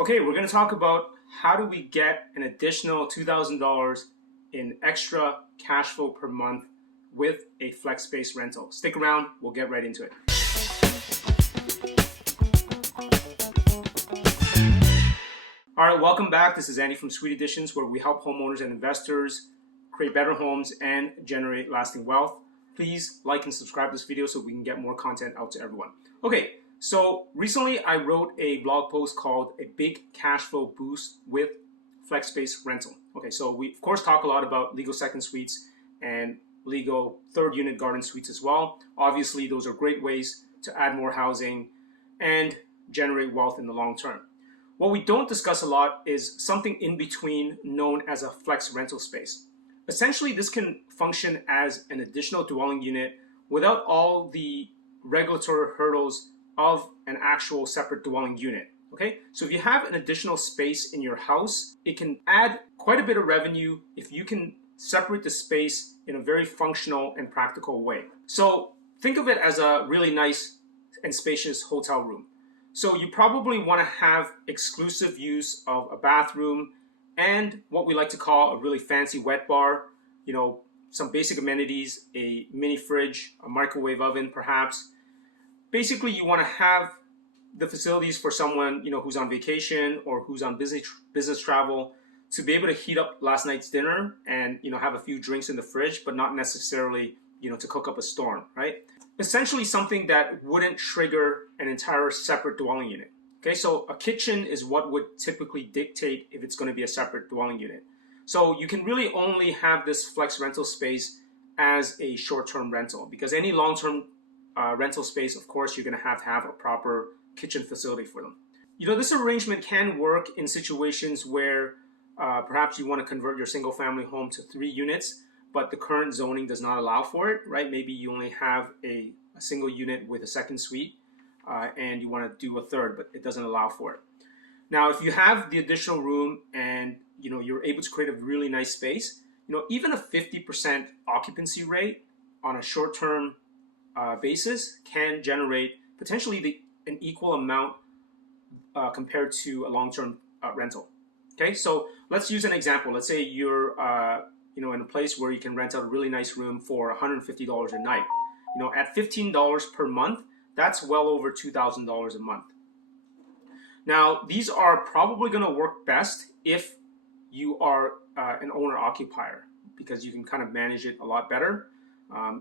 Okay, we're going to talk about how do we get an additional $2,000 in extra cash flow per month with a flex space rental. Stick around, we'll get right into it. All right, welcome back. This is Andy from Sweet Additions, where we help homeowners and investors create better homes and generate lasting wealth. Please like and subscribe to this video so we can get more content out to everyone. Okay, so recently I wrote a blog post called A Big Cash Flow Boost with Flex Space Rental. Okay, so we of course talk a lot about legal second suites and legal third unit garden suites as well. Obviously, those are great ways to add more housing and generate wealth in the long term. What we don't discuss a lot is something in between known as a flex rental space. Essentially, this can function as an additional dwelling unit without all the regulatory hurdles of an actual separate dwelling unit. Okay, so if you have an additional space in your house, it can add quite a bit of revenue if you can separate the space in a very functional and practical way. So think of it as a really nice and spacious hotel room. So you probably want to have exclusive use of a bathroom and what we like to call a really fancy wet bar, you know, some basic amenities, a mini fridge, a microwave oven perhaps. Basically, you want to have the facilities for someone, you know, who's on vacation or who's on business travel to be able to heat up last night's dinner and, you know, have a few drinks in the fridge, but not necessarily, you know, to cook up a storm, right? Essentially something that wouldn't trigger an entire separate dwelling unit. Okay, so a kitchen is what would typically dictate if it's going to be a separate dwelling unit. So you can really only have this flex rental space as a short-term rental, because any long-term rental space, of course, you're going to have a proper kitchen facility for them. You know, this arrangement can work in situations where perhaps you want to convert your single-family home to 3 units, but the current zoning does not allow for it, right? Maybe you only have a single unit with a second suite, and you want to do a third, but it doesn't allow for it. Now, if you have the additional room and you know you're able to create a really nice space, you know, even a 50% occupancy rate on a short-term basis can generate potentially an equal amount compared to a long-term rental. Okay, so let's use an example. Let's say you're you know, in a place where you can rent out a really nice room for $150 a night. You know, at $15 per month, that's well over $2,000 a month. Now, these are probably going to work best if you are an owner-occupier, because you can kind of manage it a lot better.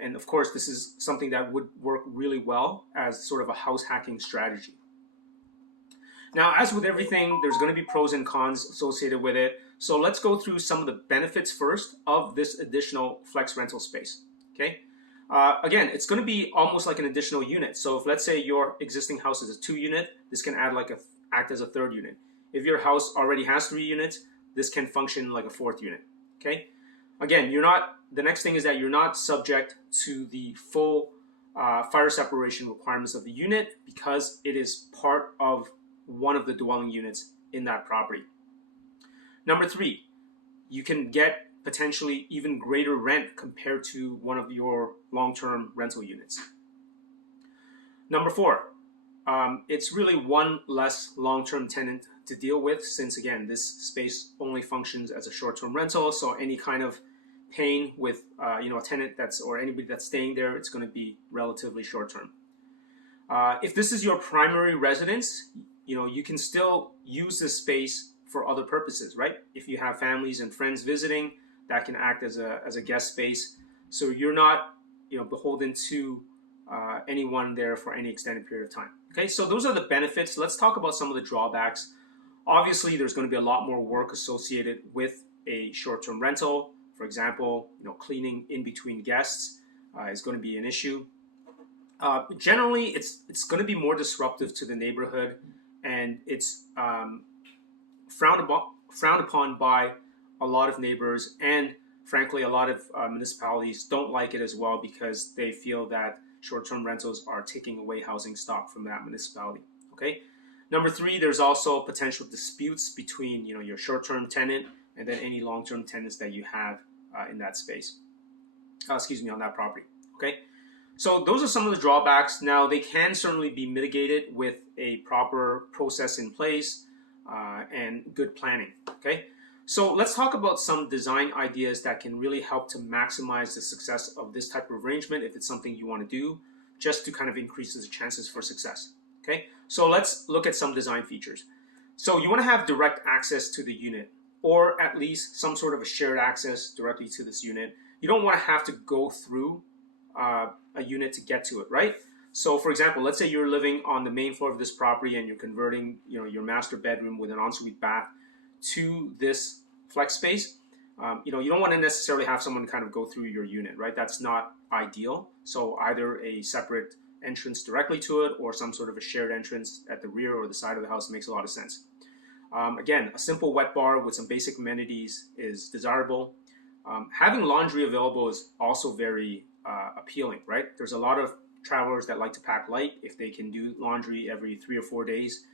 And of course, this is something that would work really well as sort of a house hacking strategy. Now, as with everything, there's going to be pros and cons associated with it. So let's go through some of the benefits first of this additional flex rental space. Okay. Again, it's going to be almost like an additional unit. So if let's say your existing house is a 2-unit, this can act as a 3rd unit. If your house already has 3 units, this can function like a 4th unit. Okay. Again, the next thing is that you're not subject to the full fire separation requirements of the unit because it is part of one of the dwelling units in that property. Number 3, you can get potentially even greater rent compared to one of your long-term rental units. Number 4, it's really one less long-term tenant to deal with, since again, this space only functions as a short-term rental. So any kind of pain with you know, a tenant or anybody that's staying there, it's going to be relatively short-term. If this is your primary residence, you know, you can still use this space for other purposes, right? If you have families and friends visiting, that can act as a guest space. So you're not, you know, beholden to anyone there for any extended period of time. Okay, so those are the benefits. Let's talk about some of the drawbacks. Obviously, there's going to be a lot more work associated with a short-term rental. For example, you know, cleaning in between guests is going to be an issue. Generally, it's going to be more disruptive to the neighborhood, and it's frowned upon by a lot of neighbors, and frankly, a lot of municipalities don't like it as well because they feel that short-term rentals are taking away housing stock from that municipality. Okay. Number 3, there's also potential disputes between, you know, your short-term tenant and then any long-term tenants that you have in that space. On that property. Okay. So those are some of the drawbacks. Now, they can certainly be mitigated with a proper process in place. and good planning. Okay, so let's talk about some design ideas that can really help to maximize the success of this type of arrangement if it's something you want to do, just to kind of increase the chances for success. Okay, so let's look at some design features. So you want to have direct access to the unit, or at least some sort of a shared access directly to this unit. You don't want to have to go through a unit to get to it, right? So for example, let's say you're living on the main floor of this property and you're converting, your master bedroom with an ensuite bath to this flex space. You don't want to necessarily have someone kind of go through your unit, right? That's not ideal. So either a separate entrance directly to it or some sort of a shared entrance at the rear or the side of the house makes a lot of sense. Again, a simple wet bar with some basic amenities is desirable. Having laundry available is also very appealing, right? There's a lot of travelers that like to pack light. If they can do laundry every 3 or 4 days,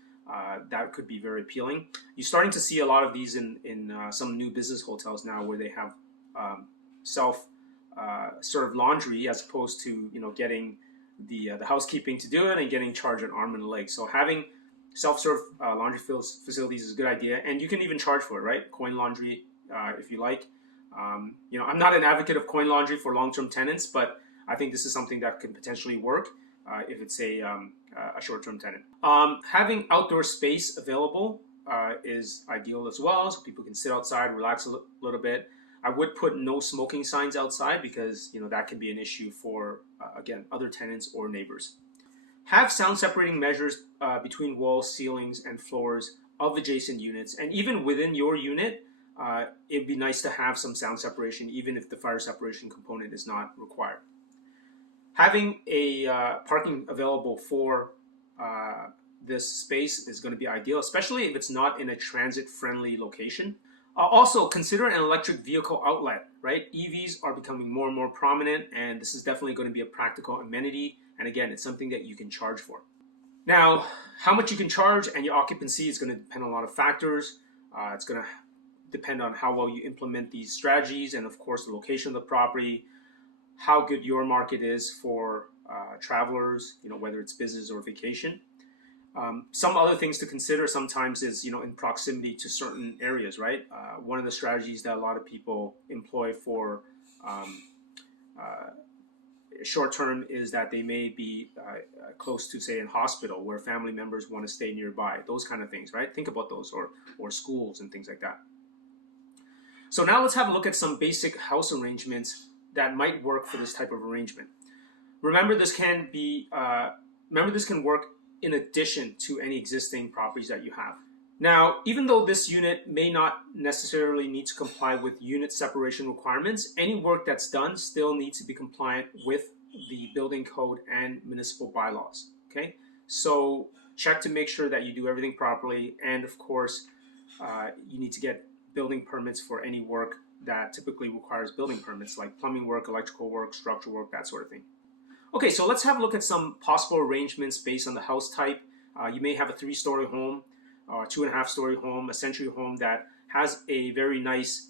that could be very appealing. You're starting to see a lot of these in some new business hotels now, where they have self-serve laundry as opposed to getting the housekeeping to do it and getting charged an arm and a leg. So having self-serve laundry facilities is a good idea, and you can even charge for it, right? Coin laundry if you like. I'm not an advocate of coin laundry for long-term tenants, but I think this is something that can potentially work if it's a short-term tenant. Having outdoor space available is ideal as well, so people can sit outside, relax a little bit. I would put no smoking signs outside because that can be an issue for again, other tenants or neighbors. Have sound separating measures between walls, ceilings, and floors of adjacent units, and even within your unit. It'd be nice to have some sound separation, even if the fire separation component is not required. Having a parking available for this space is going to be ideal, especially if it's not in a transit-friendly location. Also, consider an electric vehicle outlet, right? EVs are becoming more and more prominent, and this is definitely going to be a practical amenity. And again, it's something that you can charge for. Now, how much you can charge and your occupancy is going to depend on a lot of factors. It's going to depend on how well you implement these strategies, and of course the location of the property, how good your market is for travelers, whether it's business or vacation. Some other things to consider sometimes is, in proximity to certain areas, right? One of the strategies that a lot of people employ for short term is that they may be close to, say, a hospital where family members want to stay nearby, those kind of things, right? Think about those, or schools and things like that. So now let's have a look at some basic house arrangements that might work for this type of arrangement. Remember, this can work in addition to any existing properties that you have. Now, even though this unit may not necessarily need to comply with unit separation requirements, any work that's done still needs to be compliant with the building code and municipal bylaws. Okay, so check to make sure that you do everything properly, and of course, you need to get building permits for any work that typically requires building permits, like plumbing work, electrical work, structural work, that sort of thing. Okay, so let's have a look at some possible arrangements based on the house type. You may have a 3-story home, or a 2.5-story home, a century home that has a very nice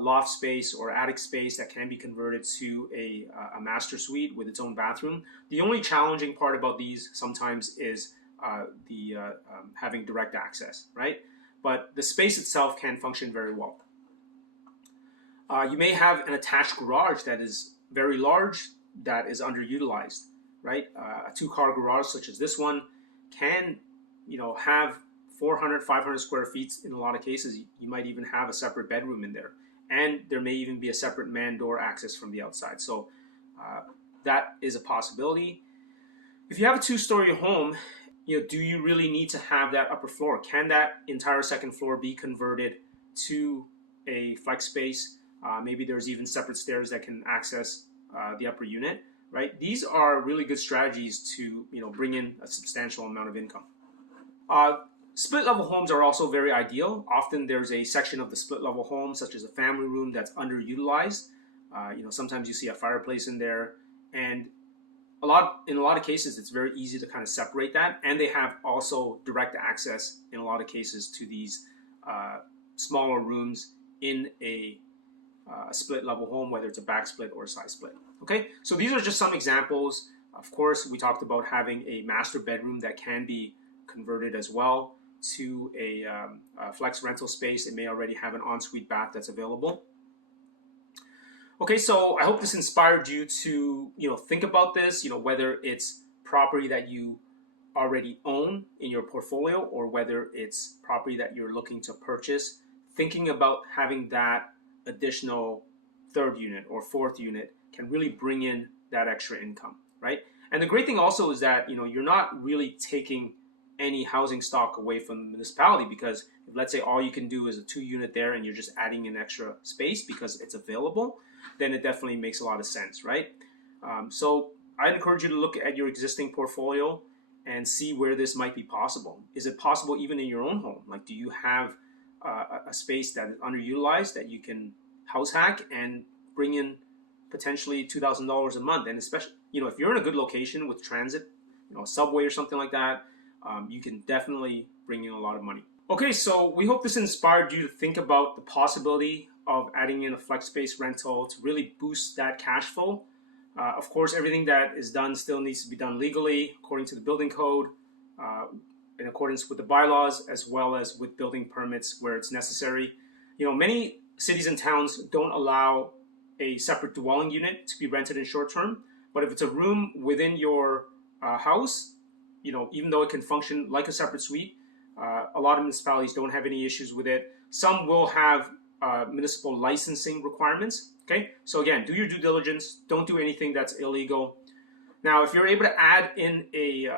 loft space or attic space that can be converted to a master suite with its own bathroom. The only challenging part about these sometimes is having direct access, right? But the space itself can function very well. You may have an attached garage that is very large, that is underutilized, right? A 2-car garage such as this one can, have 400, 500 square feet in a lot of cases. You might even have a separate bedroom in there. And there may even be a separate man door access from the outside. So that is a possibility. If you have a 2-story home, do you really need to have that upper floor? Can that entire second floor be converted to a flex space? Maybe there's even separate stairs that can access the upper unit, right? These are really good strategies to bring in a substantial amount of income. Split level homes are also very ideal. Often there's a section of the split level home, such as a family room, that's underutilized. Sometimes you see a fireplace in there, and in a lot of cases it's very easy to kind of separate that, and they have also direct access in a lot of cases to these smaller rooms in a split level home, whether it's a back split or a side split. Okay, so these are just some examples. Of course, we talked about having a master bedroom that can be converted as well to a flex rental space, it may already have an ensuite bath that's available. Okay, so I hope this inspired you to think about this, whether it's property that you already own in your portfolio or whether it's property that you're looking to purchase, thinking about having that additional third unit or fourth unit can really bring in that extra income, right? And the great thing also is that you're not really taking any housing stock away from the municipality, because if, let's say, all you can do is a 2-unit there and you're just adding an extra space because it's available, then it definitely makes a lot of sense, right? So I'd encourage you to look at your existing portfolio and see where this might be possible. Is it possible even in your own home? Like, do you have a space that is underutilized that you can house hack and bring in potentially $2,000 a month? And especially, if you're in a good location with transit, a subway or something like that, you can definitely bring in a lot of money. Okay, so we hope this inspired you to think about the possibility of adding in a flex space rental to really boost that cash flow. Of course, everything that is done still needs to be done legally, according to the building code, in accordance with the bylaws, as well as with building permits where it's necessary. Many cities and towns don't allow a separate dwelling unit to be rented in short term, but if it's a room within your house, even though it can function like a separate suite, a lot of municipalities don't have any issues with it. Some will have municipal licensing requirements. Okay, so again, do your due diligence. Don't do anything that's illegal. Now, if you're able to add in a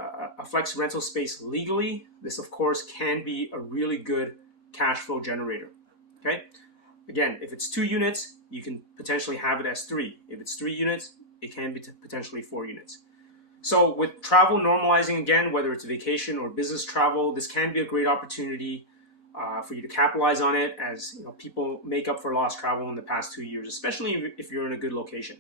flex rental space legally, this of course can be a really good cash flow generator. Okay, again, if it's 2 units, you can potentially have it as 3. If it's 3 units, it can be potentially 4 units. So with travel normalizing again, whether it's vacation or business travel, this can be a great opportunity for you to capitalize on it, as people make up for lost travel in the past 2 years, especially if you're in a good location.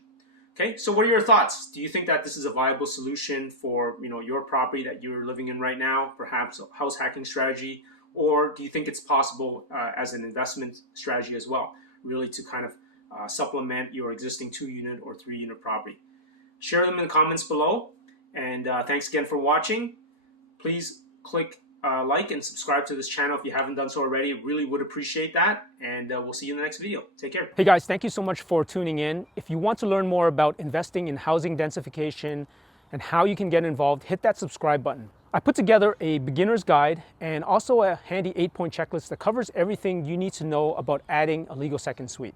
Okay, so what are your thoughts? Do you think that this is a viable solution for your property that you're living in right now, perhaps a house hacking strategy, or do you think it's possible as an investment strategy as well, really to kind of supplement your existing 2-unit or 3-unit property? Share them in the comments below, and thanks again for watching. Please click like and subscribe to this channel if you haven't done so already. Really would appreciate that, and we'll see you in the next video. Take care. Hey guys, thank you so much for tuning in. If you want to learn more about investing in housing densification and how you can get involved, hit that subscribe button. I put together a beginner's guide and also a handy 8-point checklist that covers everything you need to know about adding a legal second suite.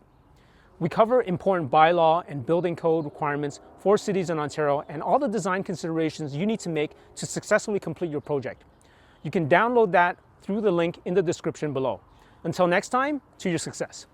We cover important bylaw and building code requirements for cities in Ontario and all the design considerations you need to make to successfully complete your project. You can download that through the link in the description below. Until next time, to your success.